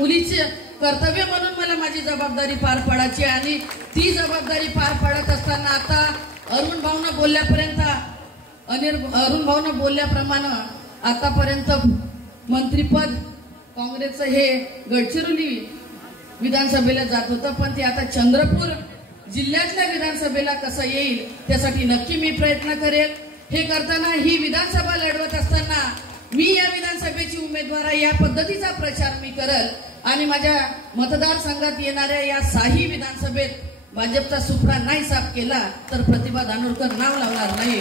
मुलीचे कर्तव्य म्हणून मला माझी जबाबदारी पार पाडायची आणि ती जबाबदारी पार पाडत असताना आता अरुण भाऊन बोलल्याप्रमाणे आतापर्यंत मंत्रीपद काँग्रेसचं हे गडचिरोली विधानसभेला जात होतं, पण ते आता चंद्रपूर जिल्ह्यातल्या विधानसभेला कसं येईल त्यासाठी नक्की मी प्रयत्न करेल। हे करताना ही विधानसभा लढवत असताना मी या विधानसभेची उमेदवार आहे, या पद्धतीचा प्रचार मी करल आणि माझ्या मतदारसंघात येणाऱ्या या 6 विधानसभेत भाजपचा सुपडा नाही साफ केला तर प्रतिभा धानोरकर नाव लावणार नाही।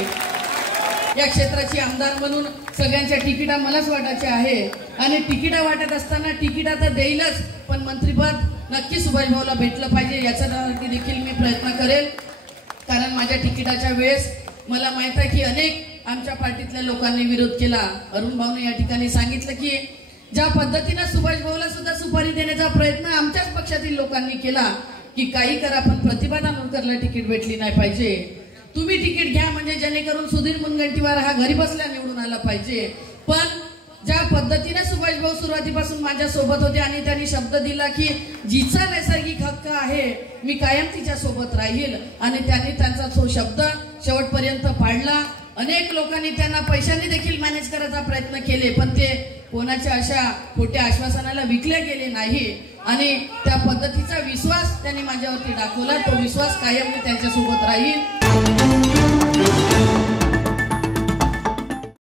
या क्षेत्राची आमदार म्हणून सगळ्यांच्या तिकिटा मलाच वाटायचे आहे आणि तिकिटा वाटत असताना तिकिटा तर देईलच, पण मंत्रीपद नक्की सुभाष भाऊला भेटलं पाहिजे याच्यासाठी देखील मी प्रयत्न करेल। कारण माझ्या तिकिटाच्या वेळेस मला माहित आहे की अनेक आमच्या पार्टीतल्या लोकांनी विरोध केला। अरुण भाऊने या ठिकाणी सांगितलं की ज्या पद्धतीने सुभाष भाऊला सुद्धा सुपारी देण्याचा प्रयत्न आमच्याच पक्षातील लोकांनी केला की काही करा पण प्रतिभा धानोरकरला तिकीट भेटली नाही पाहिजे, तुम्ही तिकीट घ्या म्हणजे जेणेकरून सुधीर मुनगंटीवार हा घरी बसल्या निवडून आला पाहिजे। पण ज्या पद्धतीने सुभाष भाऊ सुरुवातीपासून माझ्या सोबत होते आणि त्यांनी शब्द दिला की जिचा नैसर्गिक हक्क आहे मी कायम तिच्या सोबत राहील आणि त्यांनी त्यांचा तो शब्द शेवटपर्यंत पाळला। अनेक लोकांनी त्यांना पैशाने देखील मॅनेज करायचा प्रयत्न केले, पण ते कोणाच्या अशा खोट्या आश्वासनाला विकले गेले नाही आणि त्या पद्धतीचा विश्वास त्यांनी माझ्यावरती दाखवला। तो विश्वास कायम मी त्यांच्या सोबत राहील।